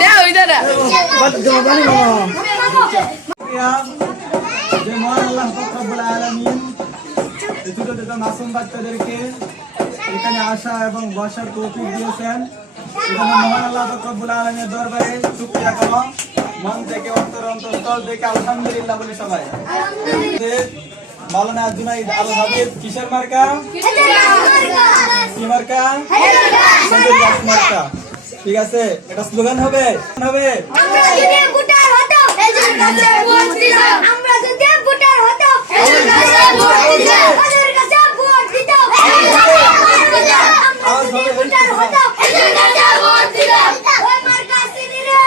দাও ইদারা যে মহান আল্লাহ পাক রব্বুল আলামিন এই ছোট মাসুম বাচ্চাদেরকে এখানে আসা এবং বসার তৌফিক দিয়েছেন। এজন্য মহান আল্লাহ পাক রব্বুল আলামিনের দরবারে শুকরিয়া করো, মন থেকে অন্তরস্থল থেকে আলহামদুলিল্লাহ বলি সবাই। মাওলানা জুনাইদ আল হাবিব কিসের মার্কা? কি মার্কা? খেজুর গাছ মার্কা। ঠিক আছে, এটা স্লোগান হবে। আমরা যদি ভোটার হতো খেজুর গাছে ভোট দিতাম। আমরা যদি ভোটার হতো খেজুর গাছে ভোট দিতাম। খেজুর গাছে ভোট দিতাম। আমরা যদি ভোটার হতো খেজুর গাছে ভোট দিতাম। ওই মার্কা সিনিরে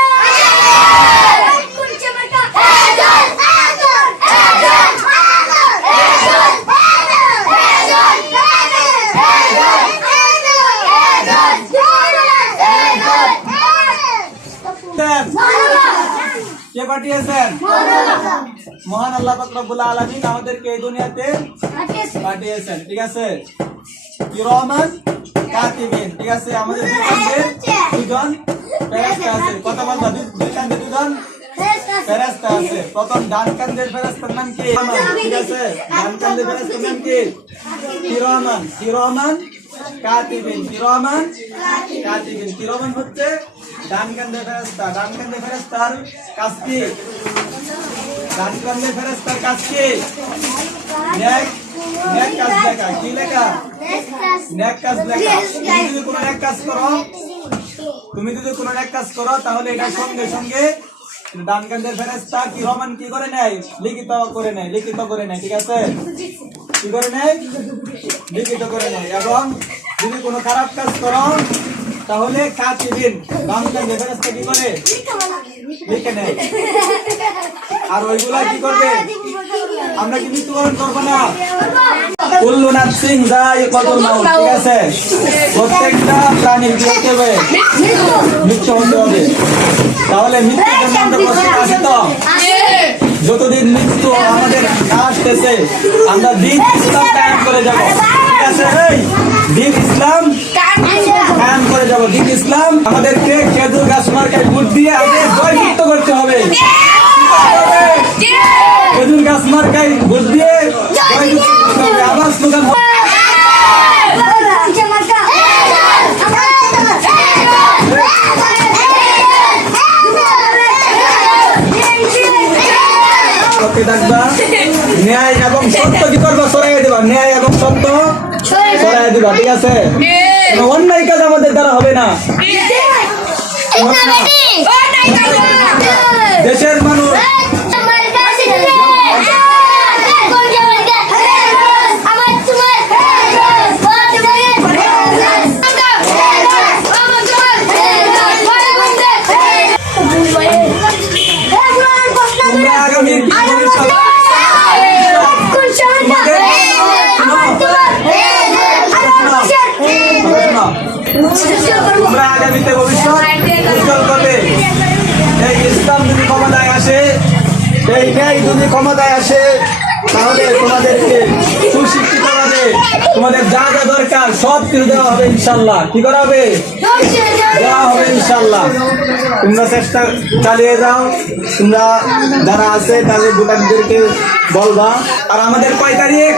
কোন মার্কা? কে পাঠিয়েছেন? মহান আল্লাহ পাক রব্বুল আলামিন আমাদেরকে এই দুনিয়াতে পাঠিয়েছেন। ঠিক আছে, কিরামান কাতিবিন। ঠিক আছে, আমাদের দুজন ফেরেশতা আছে। কথা বলবা, দুই কাঁধে দুজন ফেরেশতা আছে। প্রথম ডান কাঁধের ফেরেশতার নাম কি? ঠিক আছে, ডান কাঁধের ফেরেশতার নাম কি? কিরামান কাতিবিন। কিরামান হচ্ছে ডান কাঁধের ফেরেশতা। ডান কাঁধের ফেরেশতার কাজ কি? নেক কাজ লেখা। কি লেখা? নেক কাজ লেখা। তুমি যদি কোনো নেক কাজ করো তাহলে এটা সঙ্গে সঙ্গে ডান কাঁধের ফেরেশতা কিরামান কি করে নেয়? লিখিত করে নেয়। ঠিক আছে, কি করে নেয়? লিখিত করে নেয়। এবং যদি কোনো খারাপ কাজ করো তাহলে কাতিবিন বাম কাঁধের ফেরেশতা কি করে? লিখে নেয়। আর ওইগুলা কি করবে? আমরা কি মৃত্যুবরণ করবো না? কুল্লু নাফসিন যায়িকাতুল মাউত। ঠিক আছে, প্রত্যেকটা প্রাণীর কি হতে হবে? মৃত্যু হতে হবে। তাহলে মৃত্যুর জন্য আমরা প্রস্তুত আছি তো? যতদিন মৃত্যু আমাদের আসতেছে আমরা দ্বীন ইসলাম কায়েম করে যাব। ঠিক আছে, দ্বীন ইসলাম কায়েম করে যাব। দ্বীন ইসলাম আমাদেরকে খেজুর গাছ মার্কায় ভোট দিয়ে আগে জয়যুক্ত করতে হবে। খেজুর গাছ মার্কায় ভোট দিয়ে জয়যুক্ত করতে হবে। আবার স্লোগান হবে। ন্যায় এবং সত্য কি করবা? সরাই দিবা। ন্যায় এবং সত্য সরাই দিবা। ঠিক আছে, অন্যায় কাজ আমাদের দ্বারা হবে না। দেশের মানুষ তোমরা আগামীতে ভবিষ্যৎ উজ্জ্বল করবে। এই ইসলাম যদি ক্ষমতায় আসে, এই ন্যায় যদি ক্ষমতায় আসে তাহলে তোমাদেরকে সুশিক্ষিত হবে। তোমাদের যা যা দরকার সব কিছু দেওয়া হবে ইনশাল্লাহ। কি করা হবে? দেওয়া হবে ইনশাল্লাহ। তোমরা চেষ্টা চালিয়ে যাও। তোমরা যারা আছে তাদের ভোটারদেরকে বলবা। আর আমাদের কয় তারিখ?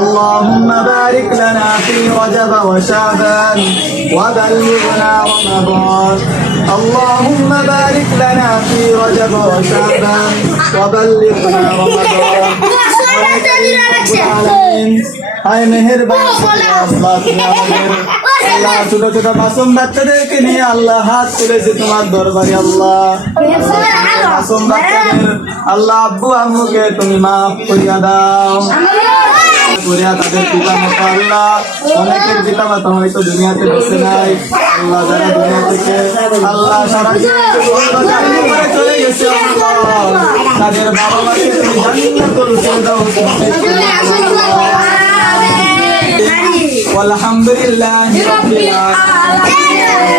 اللهم بارك لنا في رجب وشعبان وبلغنا رمضان. اللهم بارك لنا في رجب وشعبان وبلغنا رمضان. হায় মেহেরবান আল্লাহ, ছোট ছোট মাসুম বাচ্চাদেরকে নিয়ে আল্লাহ হাত তুলেছে তোমার দরবারে। আল্লাহ, মাসুম বাচ্চাদের আল্লাহ আব্বু আম্মুকে তুমি মাফ করিয়া দাও। তাদের পিতা মাতা আল্লাহ, অনেকের পিতা মাতা হয়তো দুনিয়াতে বসে নাই। আল্লাহ, যারা দুনিয়া থেকে আল্লাহ সারা চলে গেছে, তাদের বাবা মাকে তুমি জান্নাতুল ফেরদাউস আলহামদুলিল্লাহি রাব্বিল আলামিন।